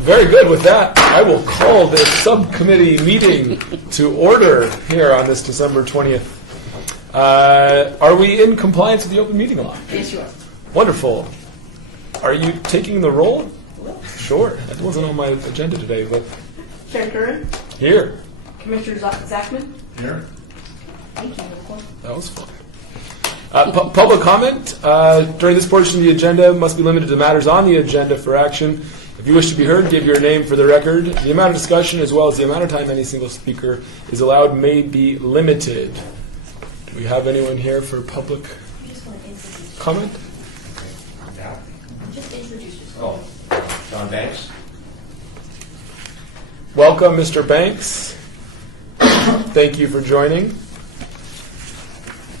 Very good. With that, I will call this subcommittee meeting to order here on this December 20th. Are we in compliance with the open meeting law? Yes, you are. Wonderful. Are you taking the roll? Sure. That wasn't on my agenda today, but Chair Curran. here. Commissioner Zachman. Here. Thank you, Nicole. That was fun. Public comment during this portion of the agenda must be limited to matters on the agenda for action. If you wish to be heard, give your name for the record. The amount of discussion as well as the amount of time any single speaker is allowed may be limited. Do we have anyone here for public comment? Just introduce yourself. John Banks. Welcome, Mr. Banks. Thank you for joining.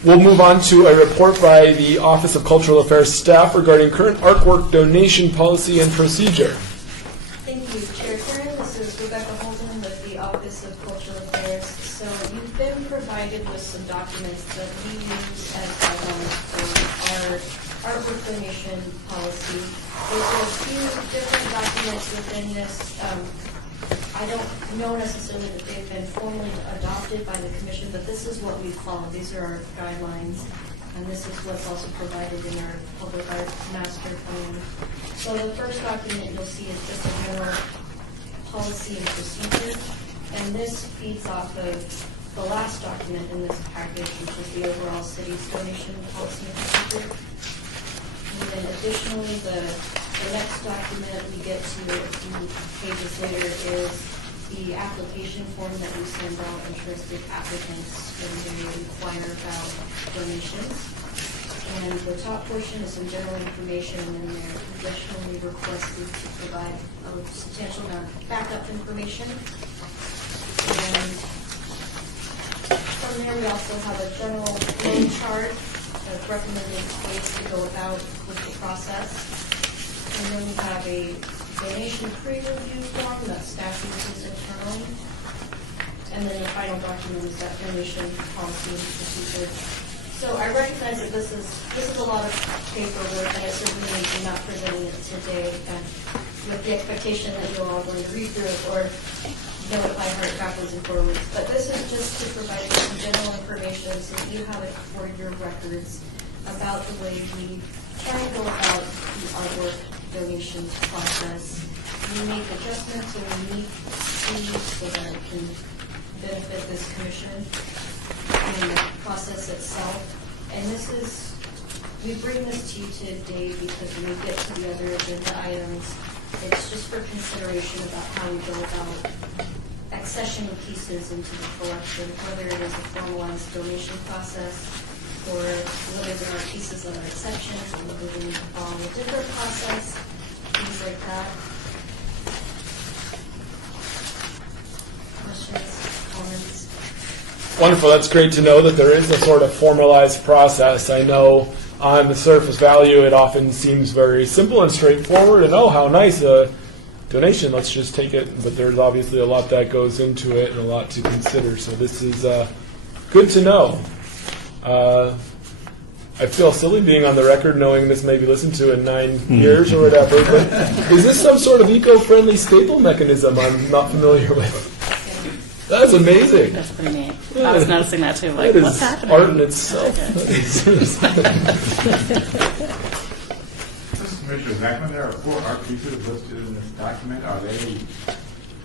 We'll move on to a report by the Office of Cultural Affairs staff regarding current artwork donation policy and procedure. Thank you, Chair Curran. This is Rebecca Holden with the Office of Cultural Affairs. So you've been provided with some documents that we use as guidelines for our artwork donation policy. There's a few different documents within this. I don't know necessarily that they've been formally adopted by the Commission, but this is what we follow. These are our guidelines, and this is what's also provided in our public art master plan. So the first document you'll see is just a general policy and procedure, and this feeds off of the last document in this package, which is the overall city's donation policy and procedure. And then additionally, the next document we get to a few pages later is the application form that we send out interested applicants when they inquire about donations. And the top portion is some general information, and then they're additionally requested to provide a substantial amount of backup information. And from there, we also have a general flow chart of recommended ways to go about with the process. And then we have a donation pre-review form that staff uses internally. And then the final document is that donation policy and procedure. So I recognize that this is a lot of paperwork, and I certainly am not presenting it today with the expectation that you're all going to read through it or know it by heart backwards and forwards. But this is just to provide you some general information so that you have it for your records about the way we try and go about the artwork donation process. We make adjustments when we need to so that it can benefit this commission and the process itself. And we bring this to you today because when we get to the other agenda items, it's just for consideration about how we go about accessioning pieces into the collection, whether it is a formalized donation process or whether there are pieces that are exceptions and whether we need to follow a different process, things like that. Questions, comments? Wonderful. That's great to know that there is a sort of formalized process. I know on the surface value it often seems very simple and straightforward, and oh, how nice, a donation, let's just take it. But there's obviously a lot that goes into it and a lot to consider. So this is good to know. I feel silly being on the record knowing this may be listened to in 9 years or whatever, but is this some sort of eco-friendly staple mechanism I'm not familiar with? That's amazing. That's pretty neat. I was noticing that too. Like, that what's is happening? art in itself. Commissioner Zachman, there are 4 art pieces listed in this document. Are they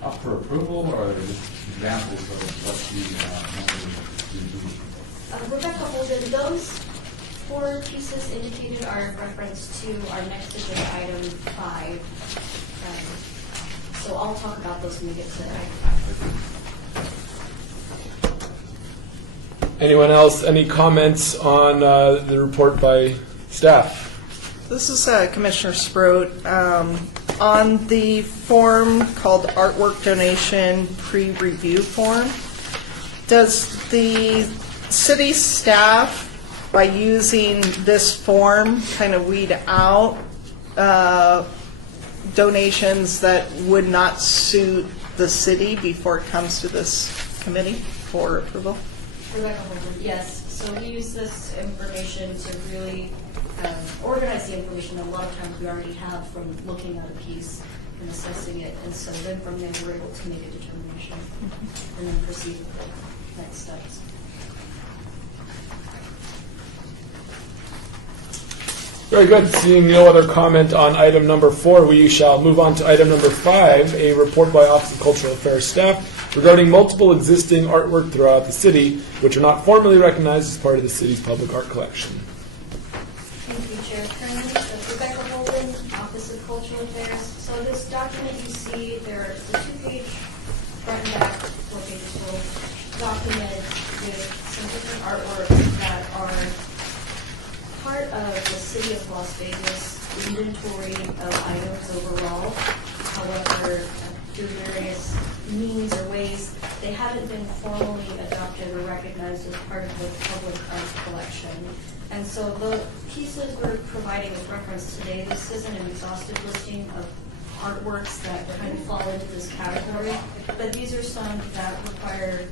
up for approval, or are they just examples of what you Rebecca Holden, those 4 pieces indicated are in reference to our next agenda item 5. So I'll talk about those when we get to item 5. Anyone else? Any comments on the report by staff? This is Commissioner Sproat. On the form called Artwork Donation Pre-Review Form, does the city staff, by using this form, kind of weed out donations that would not suit the city before it comes to this committee for approval? Rebecca Holden, yes. So we use this information to really organize the information that a lot of times we already have from looking at a piece and assessing it. And so then from there, we're able to make a determination and then proceed with the next steps. Very good. Seeing no other comment on item number 4, we shall move on to item number 5, a report by Office of Cultural Affairs staff regarding multiple existing artwork throughout the city, which are not formally recognized as part of the city's public art collection. Thank you, Chair Kern. Rebecca Holden, Office of Cultural Affairs. So this document you see, there's a 2-page front and back, 4 pages full document with some different artwork that are part of the City of Las Vegas inventory of items overall. However, through various means or ways, they haven't been formally adopted or recognized as part of the public art collection. And so the pieces we're providing as reference today, this isn't an exhaustive listing of artworks that kind of fall into this category, but these are some that require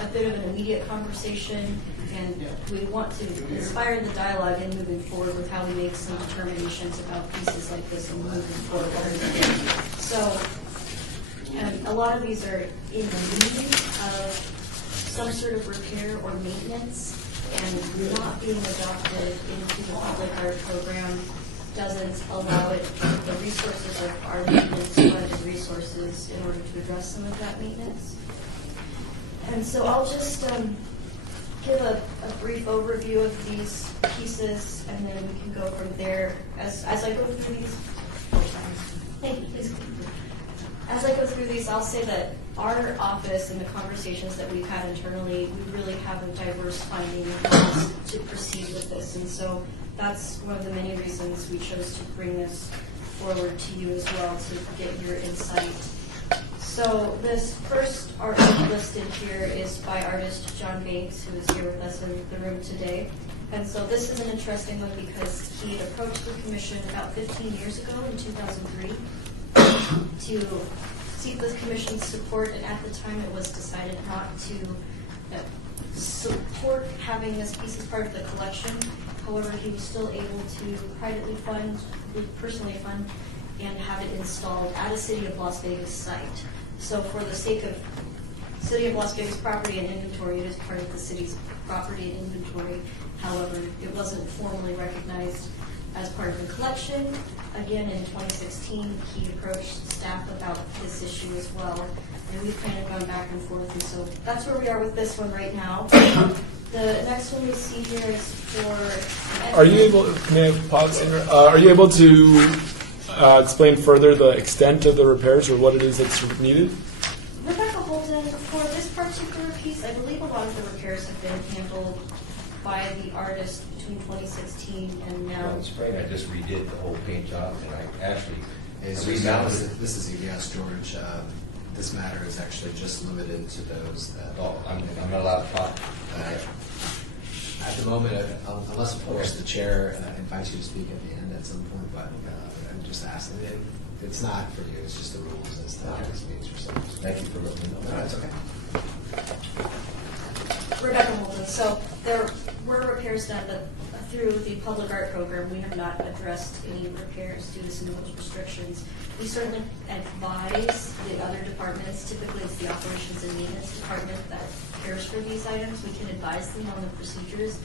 a bit of an immediate conversation, and we want to inspire the dialogue in moving forward with how we make some determinations about pieces like this and moving forward. So a lot of these are in the need of some sort of repair or maintenance, and not being adopted into the public art program doesn't allow it the resources of our maintenance funded resources in order to address some of that maintenance. And so I'll just give a brief overview of these pieces, and then we can go from there. As I go through these, thank you, please. As I go through these, I'll say that our office and the conversations that we've had internally, we really have a diverse finding of ways to proceed with this. And so that's one of the many reasons we chose to bring this forward to you as well, to get your insight. So this first artwork listed here is by artist John Banks, who is here with us in the room today. And so this is an interesting one because he had approached the commission about 15 years ago in 2003 to seek the commission's support, and at the time it was decided not to support having this piece as part of the collection. However, he was still able to privately fund, personally fund, and have it installed at a City of Las Vegas site. So for the sake of City of Las Vegas property and inventory, it is part of the city's property and inventory. However, it wasn't formally recognized as part of the collection. Again, in 2016, he approached staff about this issue as well, and we've kind of gone back and forth, and so that's where we are with this one right now. The next one we see here is for... Are you able, may I pause here? Are you able to explain further the extent of the repairs or what it is that's needed? Rebecca Holden, for this particular piece, I believe a lot of the repairs have been handled by the artist between 2016 and now. Well, in spring, I just redid the whole paint job, and I actually This is EBS, George. This matter is actually just limited to those that. Oh, I'm not allowed to talk. At the moment, unless of course the chair invites you to speak at the end at some point, but I'm just asking. It's not for you. It's just the rules as to how this means for some. Thank you for letting me know. No, it's okay. Rebecca Holden. So there were repairs done, but through the public art program, we have not addressed any repairs due to some of those restrictions. We certainly advise the other departments, typically it's the operations and maintenance department that cares for these items. We can advise them on the procedures,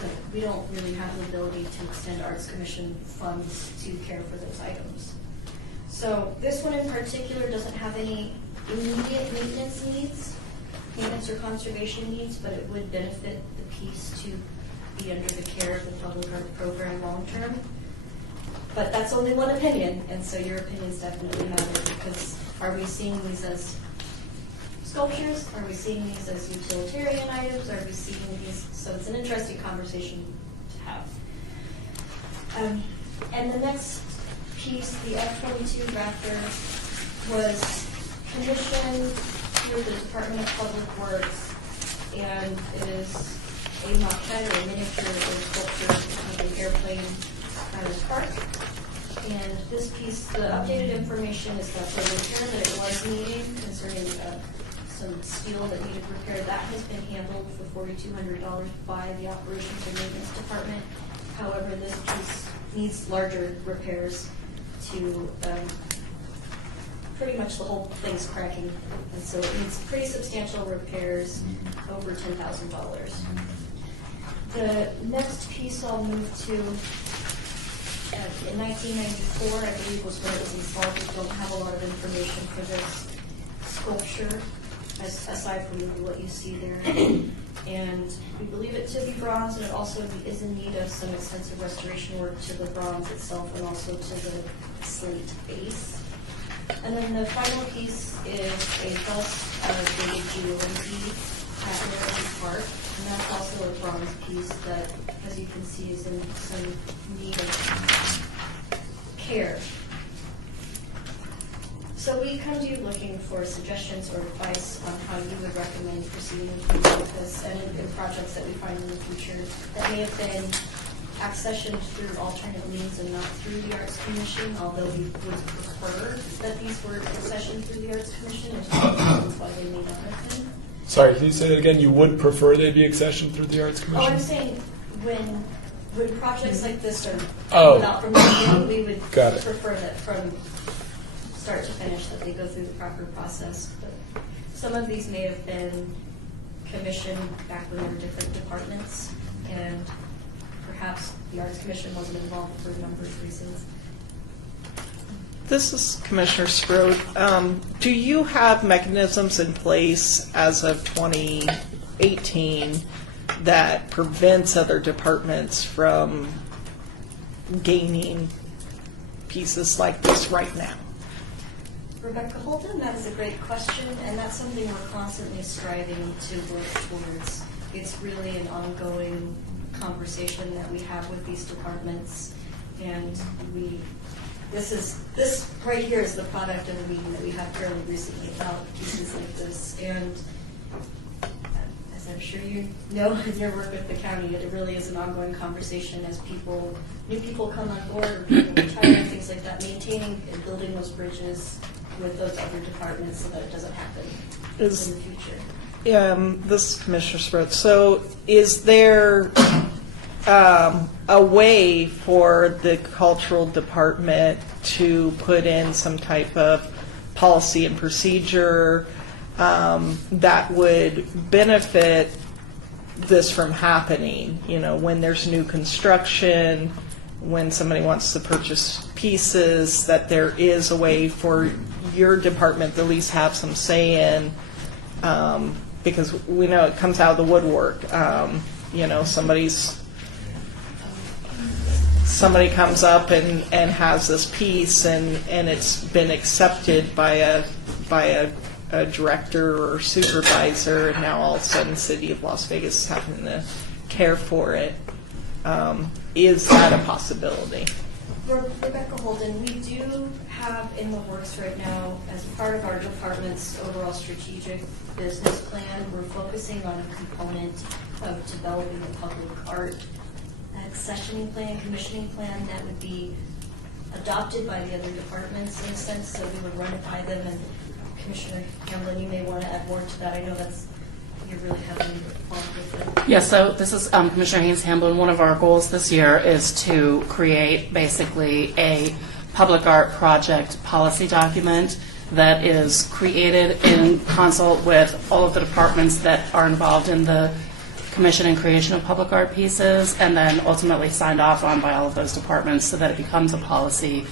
but we don't really have the ability to extend Arts Commission funds to care for those items. So this one in particular doesn't have any immediate maintenance needs, maintenance or conservation needs, but it would benefit the piece to be under the care of the public art program long term. But that's only one opinion, and so your opinions definitely matter, because are we seeing these as sculptures? Are we seeing these as utilitarian items? Are we seeing these? So it's an interesting conversation to have. And the next piece, the F-22 Raptor, was commissioned through the Department of Public Works, and it is a maquette or a miniature or sculpture of an airplane at its park. And this piece, the updated information is that the repair that it was needing concerning some steel that needed repair, that has been handled for $4,200 by the operations and maintenance department. However, this piece needs larger repairs to, pretty much the whole thing's cracking. And so it needs pretty substantial repairs, over $10,000. The next piece I'll move to, in 1994, I believe was when it was installed. We don't have a lot of information for this sculpture, aside from what you see there. And we believe it to be bronze, and it also is in need of some extensive restoration work to the bronze itself and also to the slate base. And then the final piece is a bust of David G. Lindsay at Maryland Park. And that's also a bronze piece that, as you can see, is in some need of care. So we come to you looking for suggestions or advice on how you would recommend proceeding with this and in projects that we find in the future that may have been accessioned through alternate means and not through the Arts Commission, although we would prefer that these were accessioned through the Arts Commission. There's reasons why they may not have been. Sorry, can you say that again? You would prefer they be accessioned through the Arts Commission? Oh, I'm saying when projects like this are Oh. without from the beginning, we would Got it. prefer that from start to finish that they go through the proper process. But some of these may have been commissioned back when there were different departments, and perhaps the Arts Commission wasn't involved for a number of reasons. This is Commissioner Strode. Do you have mechanisms in place as of 2018 that prevents other departments from gaining pieces like this right now? Rebecca Holden, that is a great question, and that's something we're constantly striving to work towards. It's really an ongoing conversation that we have with these departments, and this right here is the product of a meeting that we had fairly recently about pieces like this. And as I'm sure you know in your work with the county, it really is an ongoing conversation as new people come on board or people retire and things like that, maintaining and building those bridges with those other departments so that it doesn't happen in the future. This is Commissioner Sprout. So is there a way for the cultural department to put in some type of policy and procedure that would benefit this from happening? You know, when there's new construction, when somebody wants to purchase pieces, that there is a way for your department to at least have some say in, because we know it comes out of the woodwork. You know, somebody comes up and has this piece, and it's been accepted by a director or supervisor, and now all of a sudden City of Las Vegas is having to care for it. Is that a possibility? Rebecca Holden, we do have in the works right now, as part of our department's overall strategic business plan, we're focusing on a component of developing a public art accessioning plan, commissioning plan that would be adopted by the other departments in a sense, so we would run it by them. And Commissioner Hamblin, you may want to add more to that. I know you're really heavily involved with it. Yeah, so this is Commissioner Haynes Hamblin. One of our goals this year is to create basically a public art project policy document that is created in consult with all of the departments that are involved in the commission and creation of public art pieces, and then ultimately signed off on by all of those departments so that it becomes a policy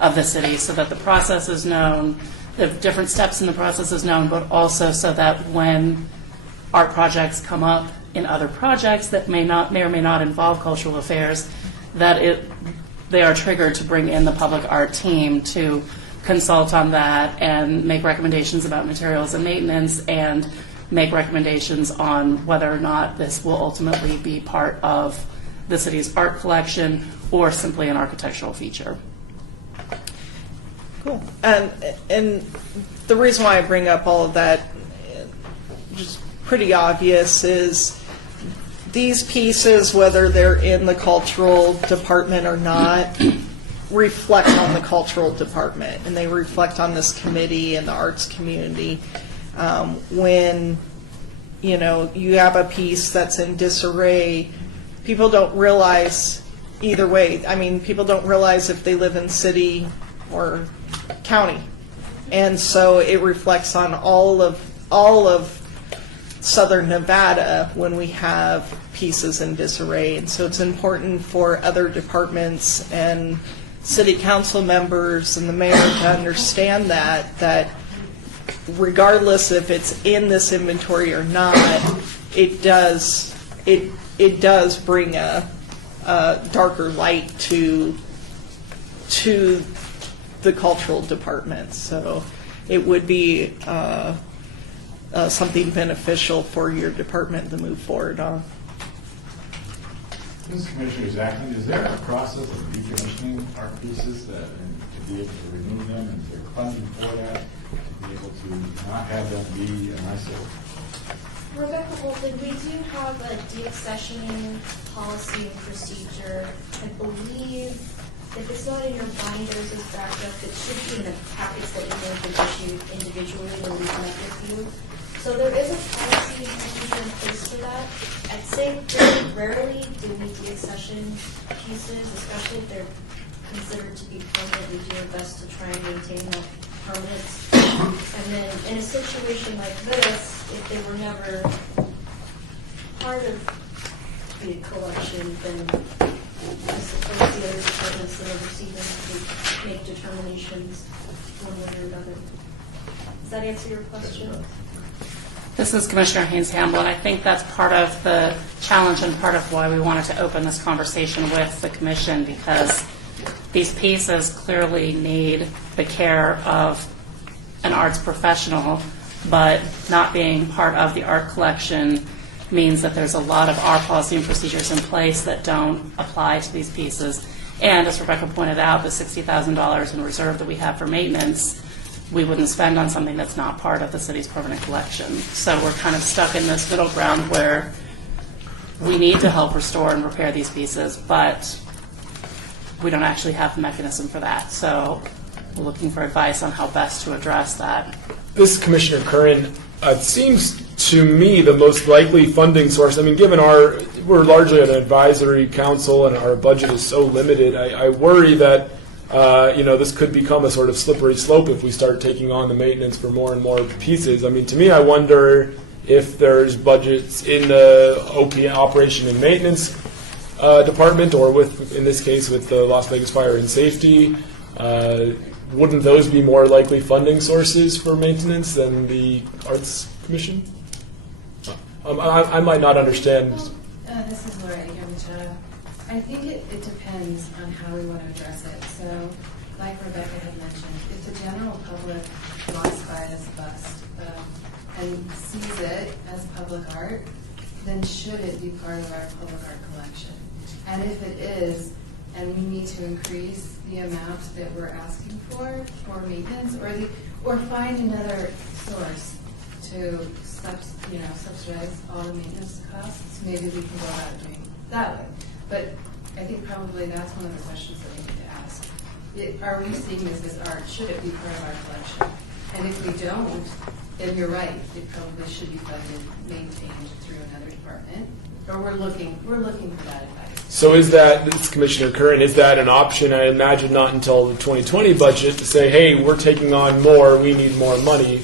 of the city, so that the process is known, the different steps in the process is known, but also so that when art projects come up in other projects that may or may not involve cultural affairs, that they are triggered to bring in the public art team to consult on that and make recommendations about materials and maintenance, and make recommendations on whether or not this will ultimately be part of the city's art collection or simply an architectural feature. Cool. And the reason why I bring up all of that, just pretty obvious, is these pieces, whether they're in the cultural department or not, reflect on the cultural department, and they reflect on this committee and the arts community. When you have a piece that's in disarray, people don't realize either way. I mean, people don't realize if they live in city or county. And so it reflects on all of southern Nevada when we have pieces in disarray. And so it's important for other departments and city council members and the mayor to understand that regardless if it's in this inventory or not, it does bring a darker light to the cultural department. So it would be something beneficial for your department to move forward on. This is Commissioner Zachman. Is there a process of decommissioning art pieces that, and to be able to remove them, and is there funding for that, to be able to not have them be an eyesore? Rebecca Holton, we do have a deaccessioning policy and procedure. I believe if it's not in your binders as backed up, it should be in the packets that you may have issued individually when we met with you. So there is a policy and procedure in place for that. I'd say very rarely do we deaccession pieces, especially if they're considered to be permanent. We do our best to try and maintain that permanence. And then in a situation like this, if they were never part of the collection, then I suppose the other departments that oversee them would make determinations one way or another. Does that answer your question? This is Commissioner Haynes Hamblin. I think that's part of the challenge and part of why we wanted to open this conversation with the Commission, because these pieces clearly need the care of an arts professional, but not being part of the art collection means that there's a lot of our policy and procedures in place that don't apply to these pieces. And as Rebecca pointed out, the $60,000 in reserve that we have for maintenance, we wouldn't spend on something that's not part of the city's permanent collection. So we're kind of stuck in this middle ground where we need to help restore and repair these pieces, but we don't actually have the mechanism for that. So we're looking for advice on how best to address that. This Commissioner Curran seems to me the most likely funding source. I mean, given we're largely an advisory council and our budget is so limited, I worry that this could become a sort of slippery slope if we start taking on the maintenance for more and more pieces. I mean, to me, I wonder if there's budgets in the operation and maintenance department, or in this case, with the Las Vegas Fire and Safety. Wouldn't those be more likely funding sources for maintenance than the Arts Commission? I might not understand. This is Laura Agar. I think it depends on how we want to address it. So, like Rebecca had mentioned, if the general public walks by this bust and sees it as public art, then should it be part of our public art collection? And if it is, and we need to increase the amount that we're asking for maintenance, or find another source to subsidize all the maintenance costs, maybe we can go about doing it that way. But I think probably that's one of the questions that we need to ask. Are we seeing this as art? Should it be part of our collection? And if we don't, then you're right. It probably should be funded, maintained through another department. Or we're looking for that advice. So is that, this Commissioner Curran, is that an option? I imagine not until the 2020 budget to say, hey, we're taking on more, we need more money.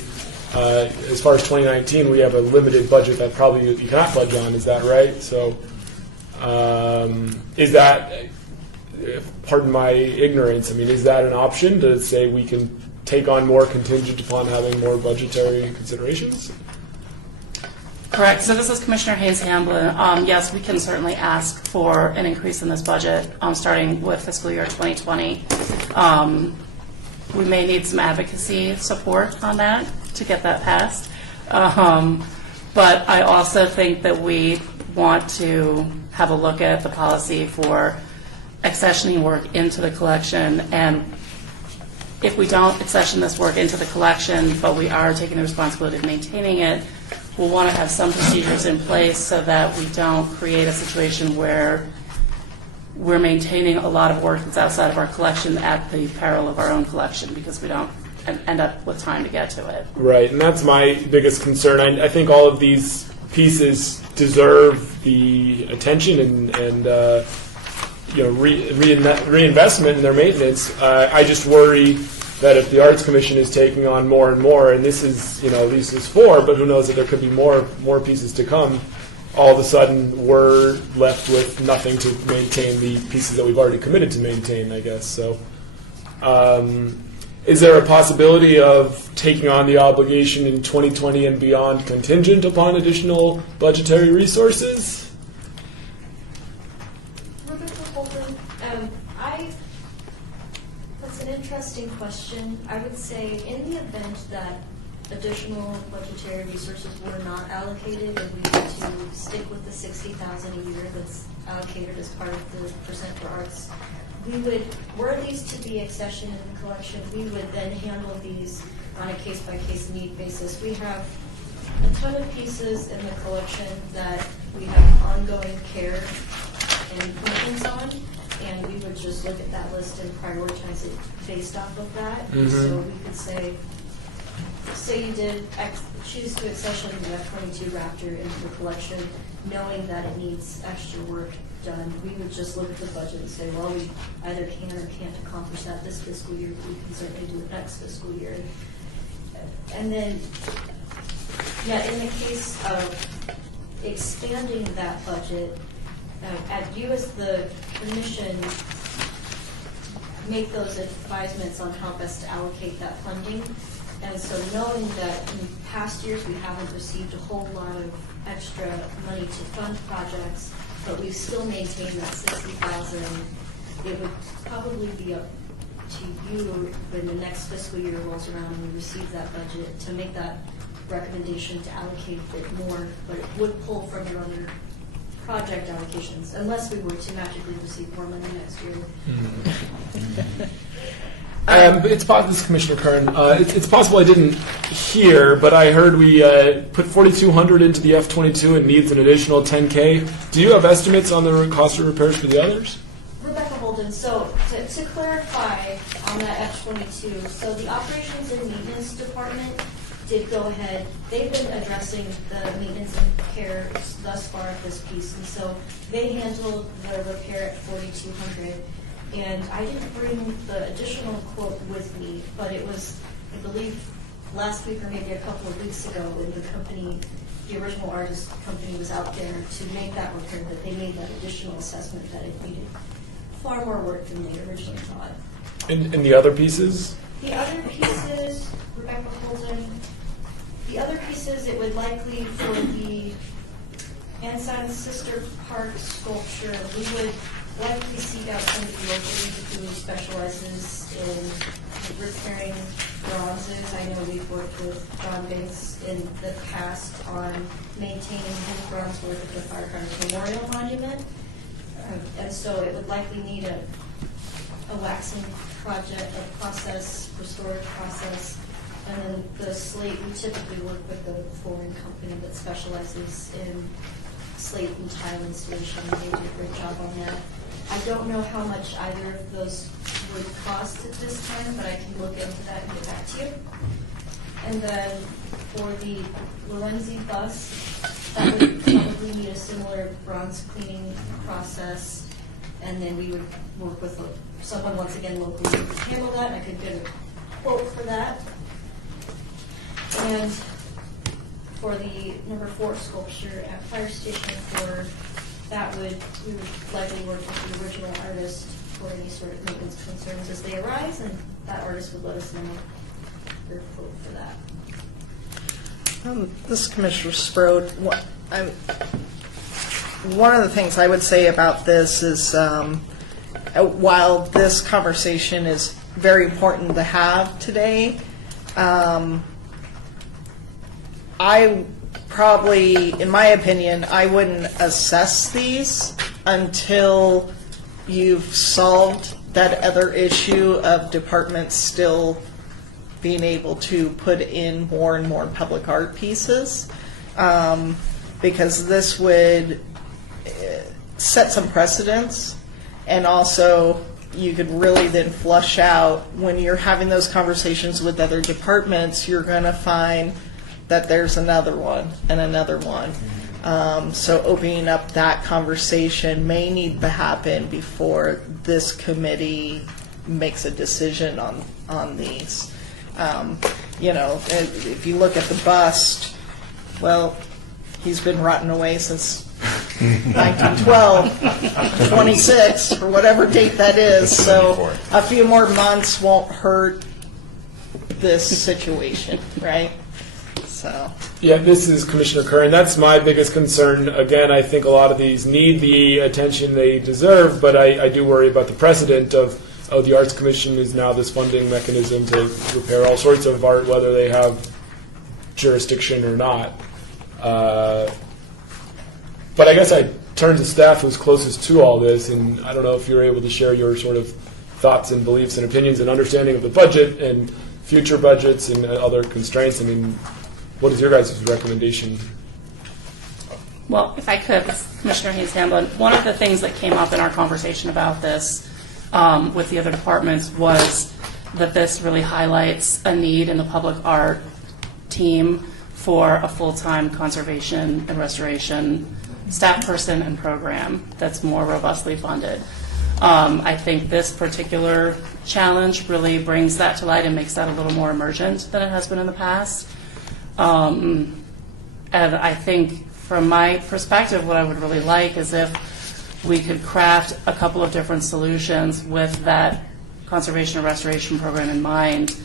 As far as 2019, we have a limited budget that probably you cannot budge on. Is that right? So is that, pardon my ignorance, I mean, is that an option to say we can take on more contingent upon having more budgetary considerations? Correct. So this is Commissioner Haynes Hamblin. Yes, we can certainly ask for an increase in this budget starting with fiscal year 2020. We may need some advocacy support on that to get that passed. But I also think that we want to have a look at the policy for accessioning work into the collection. And if we don't accession this work into the collection, but we are taking the responsibility of maintaining it, we'll want to have some procedures in place so that we don't create a situation where we're maintaining a lot of work that's outside of our collection at the peril of our own collection, because we don't end up with time to get to it. Right, and that's my biggest concern. I think all of these pieces deserve the attention and reinvestment in their maintenance. I just worry that if the Arts Commission is taking on more and more, and this is 4, but who knows that there could be more pieces to come. All of a sudden, we're left with nothing to maintain the pieces that we've already committed to maintain, I guess. So, is there a possibility of taking on the obligation in 2020 and beyond contingent upon additional budgetary resources? Rebecca Holden, that's an interesting question. I would say in the event that additional budgetary resources were not allocated and we had to stick with the $60,000 a year that's allocated as part of the Percent for Arts, were these to be accession in the collection, we would then handle these on a case-by-case need basis. We have a ton of pieces in the collection that we have ongoing care and maintenance on, and we would just look at that list and prioritize it based off of that. So we could say you did choose to accession the F-22 Raptor into the collection, knowing that it needs extra work done. We would just look at the budget and say, well, we either can or can't accomplish that this fiscal year, but we can certainly do it next fiscal year. And then, in the case of expanding that budget, you as the commission make those advisements on how best to allocate that funding. And so knowing that in past years we haven't received a whole lot of extra money to fund projects, but we've still maintained that $60,000, it would probably be up to you when the next fiscal year rolls around and we receive that budget to make that recommendation to allocate a bit more, but it would pull from your other project allocations, unless we were to magically receive more money next year. It's possible, this is Commissioner Kern. It's possible I didn't hear, but I heard we put $4,200 into the F-22 and needs an additional $10K. Do you have estimates on the cost of repairs for the others? Rebecca Holden, so to clarify on that F-22, so the operations and maintenance department did go ahead. They've been addressing the maintenance and care thus far at this piece, and so they handled the repair at $4,200. And I didn't bring the additional quote with me, but it was, I believe, last week or maybe a couple of weeks ago when the original artist company was out there to make that repair, that they made that additional assessment that it needed far more work than they originally thought. And the other pieces? The other pieces, Rebecca Holden, it would likely, for the Ensign Sister Park sculpture, we would likely seek out somebody locally who specializes in repairing bronzes. I know we've worked with John Banks in the past on maintaining his bronze work at the Firecrackers Memorial Monument. And so it would likely need a waxing project, a process, restorative process. And then the slate, we typically work with a flooring company that specializes in slate and tile installation. They do a great job on that. I don't know how much either of those would cost at this time, but I can look into that and get back to you. And then for the Lorenzi bus, that would probably need a similar bronze cleaning process. And then we would work with someone once again locally to handle that. I could get a quote for that. And for the number 4 sculpture at Fire Station 4, we would likely work with the original artist for any sort of maintenance concerns as they arise, and that artist would let us know their quote for that. This is Commissioner Sprode. One of the things I would say about this is while this conversation is very important to have today, I probably, in my opinion, I wouldn't assess these until you've solved that other issue of departments still being able to put in more and more public art pieces, because this would set some precedents, and also you could really then flush out when you're having those conversations with other departments, you're going to find that there's another one and another one. So opening up that conversation may need to happen before this committee makes a decision on these. If you look at the bust, well, he's been rotting away since 1912, 26, or whatever date that is. So a few more months won't hurt this situation, right? So. Yeah, this is Commissioner Curran. That's my biggest concern. Again, I think a lot of these need the attention they deserve, but I do worry about the precedent of, the Arts Commission is now this funding mechanism to repair all sorts of art, whether they have jurisdiction or not. But I guess I turn to staff who's closest to all this, and I don't know if you're able to share your sort of thoughts and beliefs and opinions and understanding of the budget and future budgets and other constraints. I mean, what is your guys' recommendation? Well, if I could, Commissioner Haynes-Hamblin, one of the things that came up in our conversation about this with the other departments was that this really highlights a need in the public art team for a full-time conservation and restoration staff person and program that's more robustly funded. I think this particular challenge really brings that to light and makes that a little more emergent than it has been in the past. And I think from my perspective, what I would really like is if we could craft a couple of different solutions with that conservation and restoration program in mind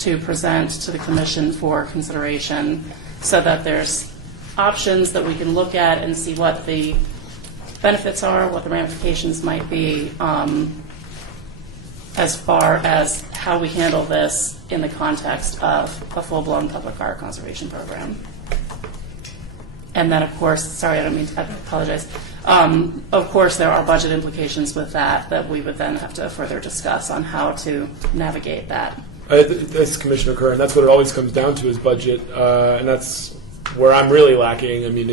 to present to the Commission for consideration, so that there's options that we can look at and see what the benefits are, what the ramifications might be, as far as how we handle this in the context of a full-blown public art conservation program. And then, of course, sorry, I apologize. Of course, there are budget implications with that we would then have to further discuss on how to navigate that. That's Commissioner Curran. That's what it always comes down to is budget, and that's where I'm really lacking. I mean,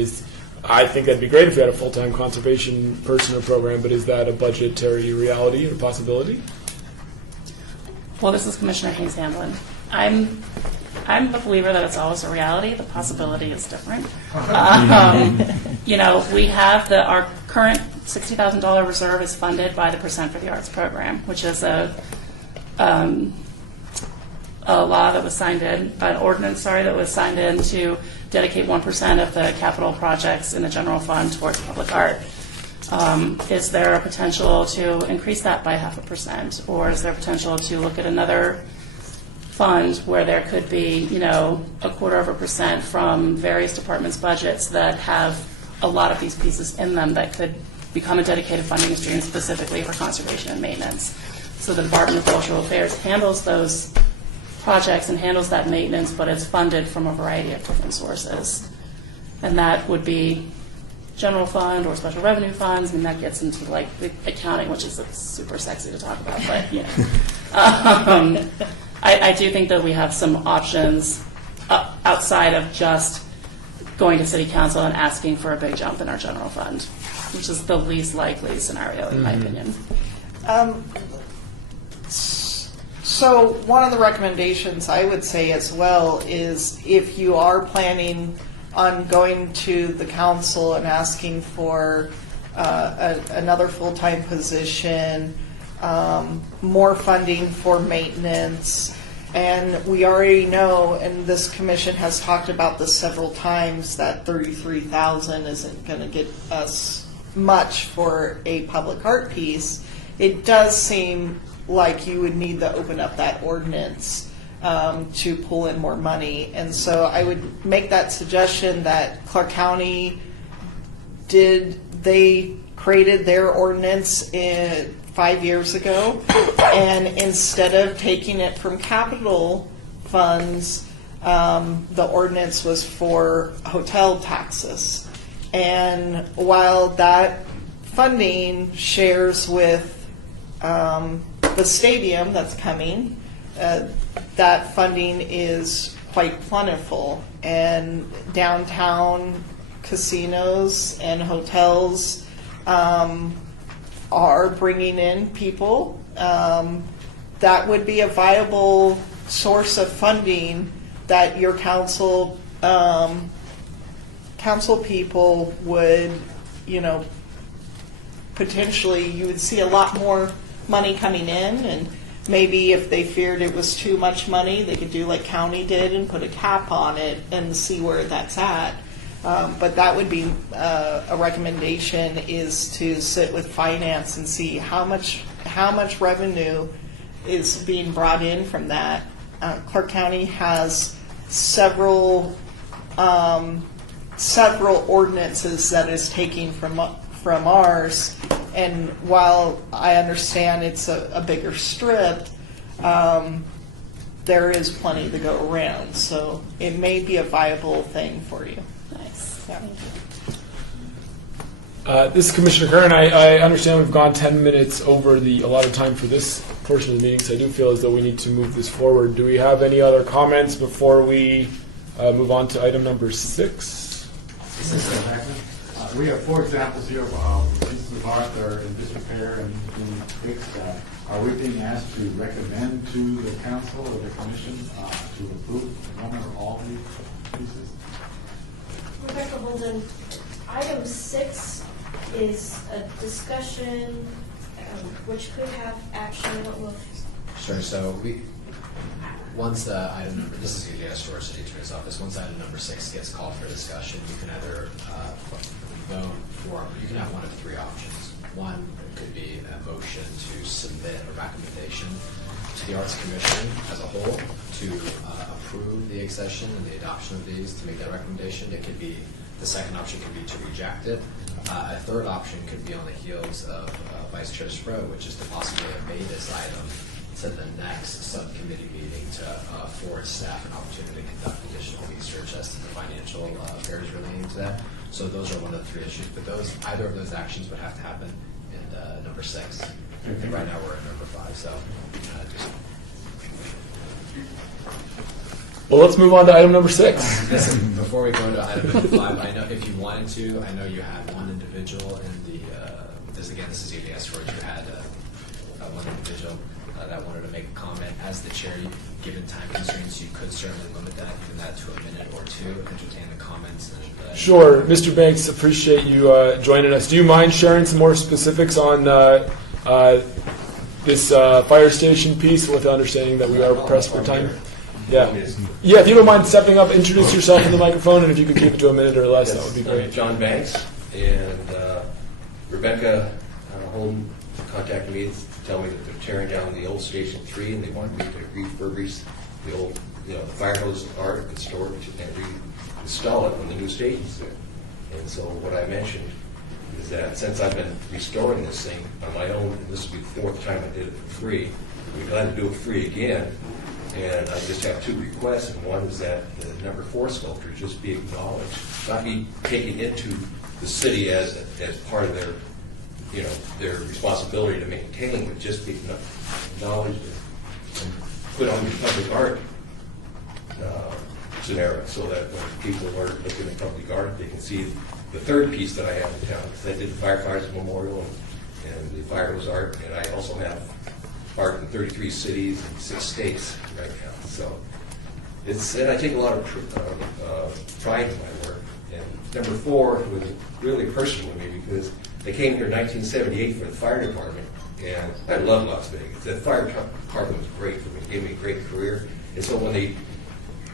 I think that'd be great if we had a full-time conservation person or program, but is that a budgetary reality or possibility? Well, this is Commissioner Haynes-Hamblin. I'm a believer that it's always a reality. The possibility is different. We have our current $60,000 reserve is funded by the Percent for the Arts program, which is a law that was signed in, an ordinance, that was signed in to dedicate 1% of the capital projects in the general fund towards public art. Is there a potential to increase that by 0.5%, or is there potential to look at another fund where there could be, 0.25% from various departments' budgets that have a lot of these pieces in them that could become a dedicated funding stream specifically for conservation and maintenance? So the Department of Cultural Affairs handles those projects and handles that maintenance, but it's funded from a variety of different sources. And that would be general fund or special revenue funds. I mean, that gets into the accounting, which is super sexy to talk about, but I do think that we have some options outside of just going to City Council and asking for a big jump in our general fund, which is the least likely scenario in my opinion. So one of the recommendations I would say as well is if you are planning on going to the council and asking for another full-time position, more funding for maintenance, and we already know, and this commission has talked about this several times, that $33,000 isn't going to get us much for a public art piece. It does seem like you would need to open up that ordinance to pull in more money. And so I would make that suggestion that Clark County they created their ordinance 5 years ago, and instead of taking it from capital funds, the ordinance was for hotel taxes. And while that funding shares with the stadium that's coming, that funding is quite plentiful, and downtown casinos and hotels are bringing in people. That would be a viable source of funding that your council council people would, potentially you would see a lot more money coming in, and maybe if they feared it was too much money, they could do like county did and put a cap on it and see where that's at. But that would be a recommendation, is to sit with finance and see how much revenue is being brought in from that. Clark County has several ordinances that is taking from ours, and while I understand it's a bigger strip, there is plenty to go around, so it may be a viable thing for you. Nice. Yeah. This is Commissioner Curran. I understand we've gone 10 minutes over the allotted time for this portion of the meeting, so I do feel as though we need to move this forward. Do we have any other comments before we move on to item number 6? We have 4 examples here of pieces of art that are in disrepair and need to be fixed. Are we being asked to recommend to the council or the commission to approve one or all these pieces? Rebecca Holden, item 6 is a discussion which could have action. I don't know if Sure, so once item number, this is usually a short city attorney's office, once item number 6 gets called for discussion, you can either vote for, you can have one of 3 options. One could be a motion to submit a recommendation to the Arts Commission as a whole to approve the accession and the adoption of these, to make that recommendation. It could be, the second option could be to reject it. A third option could be on the heels of Vice Chair Sproat, which is to possibly obey this item to the next subcommittee meeting to afford staff an opportunity to conduct additional research as to the financial affairs relating to that. So those are one of the 3 issues, but either of those actions would have to happen in number 6. And right now we're at number 5, so Well, let's move on to item number 6. Listen, before we go to item number 5, I know if you wanted to, I know you had one individual in the, this is EBS Storage, you had one individual that wanted to make a comment. As the chair, given time constraints, you could certainly limit that, even that to a minute or 2, entertain the comments. And, Sure. Mr. Banks, appreciate you joining us. Do you mind sharing some more specifics on this fire station piece, with the understanding that we are pressed for time? Yeah. Yeah, if you don't mind stepping up, introduce yourself in the microphone, and if you could keep it to a minute or less, that would be great. I'm John Banks, and Rebecca Holden contacted me to tell me that they're tearing down the old Station 3, and they want me to refurbish the old, the fire hose art and storage and reinstall it when the new station's there. And so what I mentioned is that since I've been restoring this thing on my own, and this will be the 4th time I did it for free, I'd be glad to do it free again. And I just have 2 requests, and one is that the number 4 sculpture just be acknowledged, not be taken into the city as part of their, their responsibility to maintain, but just be acknowledged and put on the public art scenario, so that when people are looking at public art, they can see the 3rd piece that I have in town. Because I did the Firefighters Memorial and the fire hose art, and I also have art in 33 cities and 6 states right now. So and I take a lot of pride in my work. And number 4 was really personal to me, because I came here in 1978 for the fire department, and I love Las Vegas. The fire department was great for me. It gave me a great career. And so when they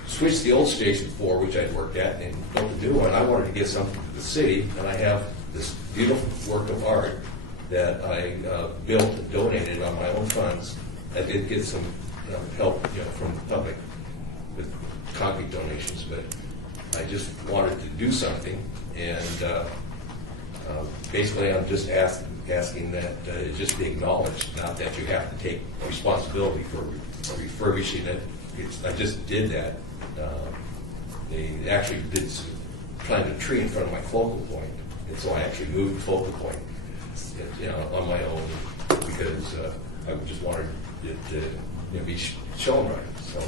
switched the old Station 4, which I'd worked at, and built a new one, I wanted to give something to the city, and I have this beautiful work of art that I built and donated on my own funds. I did get some help, from the public with concrete donations, but I just wanted to do something, and basically I'm just asking that it just be acknowledged, not that you have to take responsibility for refurbishing it. I just did that. They actually planted a tree in front of my focal point, and so I actually moved the focal point, on my own, because I just wanted it to be shown right. So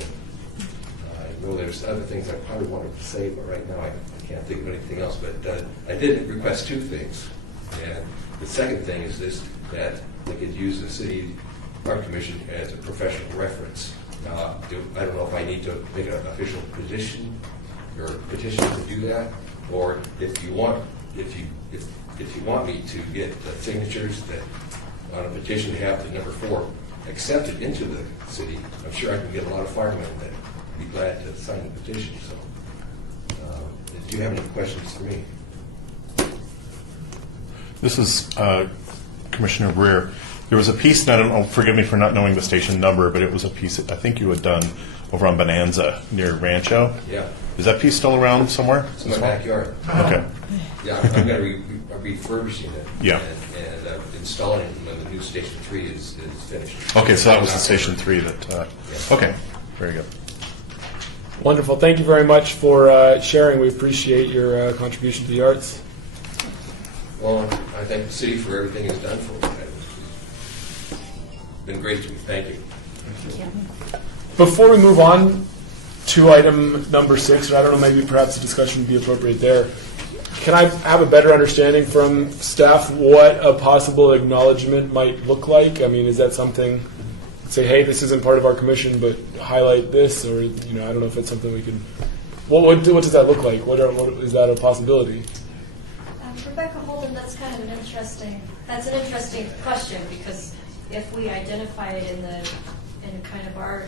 I know there's other things I probably wanted to say, but right now I can't think of anything else. But I did request 2 things, and the second thing is this: that they could use the City Art Commission as a professional reference. I don't know if I need to make an official petition to do that, or if you want me to get the signatures that on a petition to have the number 4 accepted into the city, I'm sure I can get a lot of firemen that would be glad to sign the petition. So, do you have any questions for me? This is Commissioner Breer. There was a piece, and I don't know, forgive me for not knowing the station number, but it was a piece that I think you had done over on Bonanza near Rancho. Yeah. Is that piece still around somewhere? It's in my backyard. Okay. Yeah, I'm going to be refurbishing it. Yeah. And installing it when the new Station 3 is finished. Okay, so that was the Station 3 that, Yeah. okay, very good. Wonderful. Thank you very much for sharing. We appreciate your contribution to the arts. Well, I thank the city for everything it's done for me. It's been great to me. Thank you. Before we move on to item number 6, or I don't know, maybe perhaps a discussion would be appropriate there. Can I have a better understanding from staff what a possible acknowledgement might look like? I mean, is that something, say, hey, this isn't part of our commission, but highlight this, or, you know, I don't know if it's something we can, what does that look like? What is that a possibility? Rebecca Holden, that's kind of an interesting question, because if we identify it in kind of our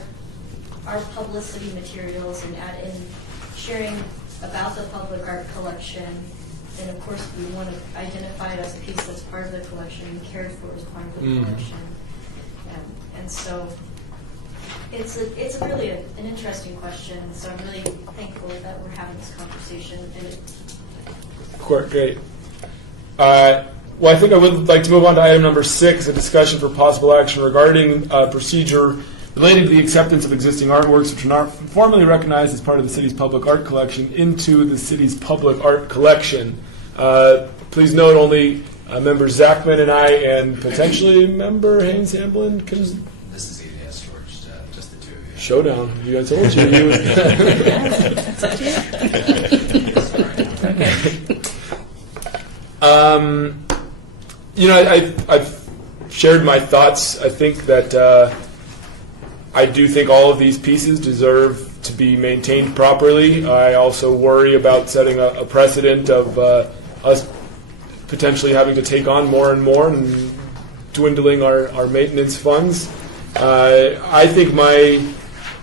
publicity materials and add in sharing about the public art collection, then of course we want to identify it as a piece that's part of the collection and cared for as part of the collection. And so it's really an interesting question. So I'm really thankful that we're having this conversation. Great. Well, I think I would like to move on to item number 6, a discussion for possible action regarding procedure relating to the acceptance of existing artworks which are not formally recognized as part of the city's public art collection into the city's public art collection. Please note only member Zachman and I and potentially member Haynes Hamblin can... This is easy, yes, George, just the two of you. Showdown. You guys told you. You know, I've shared my thoughts. I think that I do think all of these pieces deserve to be maintained properly. I also worry about setting a precedent of us potentially having to take on more and more and dwindling our maintenance funds. I think my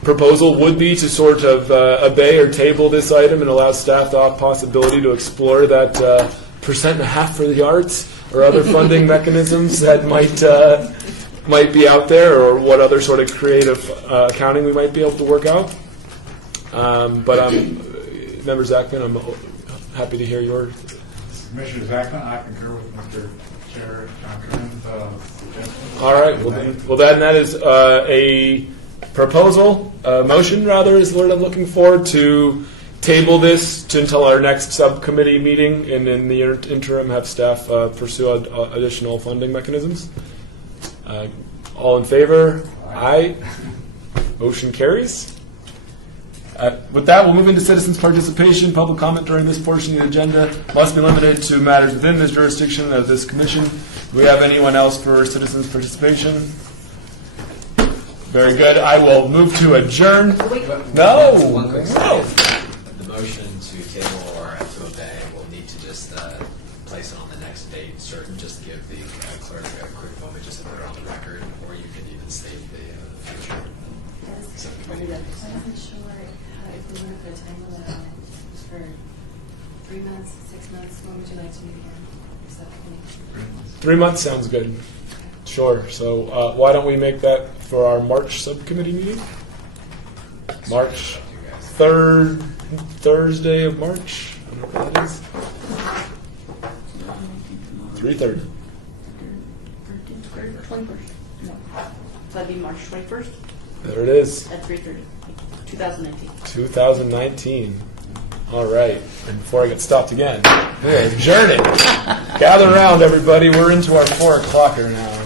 proposal would be to sort of obey or table this item and allow staff the possibility to explore that 1.5% for the arts or other funding mechanisms that might be out there, or what other sort of creative accounting we might be able to work out. But Member Zachman, I'm happy to hear your... Commissioner Zachman, I concur with Mr. Chair John Kern's suggestion. All right. Well, that is a proposal, motion rather, is the word I'm looking for, to table this until our next subcommittee meeting, and in the interim have staff pursue additional funding mechanisms. All in favor? Aye. Motion carries. With that, we'll move into citizens' participation. Public comment during this portion of the agenda must be limited to matters within the jurisdiction of this commission. Do we have anyone else for citizens' participation? Very good. I will move to adjourn. No. One quick No. The motion to table or to obey, we'll need to just place it on the next date certain, just to give the clerk a quick moment just to put it on the record, or you can even state the future. I wasn't sure if we want to put a time limit on it for 3 months, 6 months. When would you like to meet again? 3 months sounds good. Sure. So why don't we make that for our March subcommittee meeting? March 3rd Thursday of March. I don't know what that is. 3:30. 21st. No. That'd be March 21st There it is. at 3:30, 2019. 2019. All right. And before I get stopped again, we're adjourning. Gather around, everybody. We're into our 4 o'clocker now.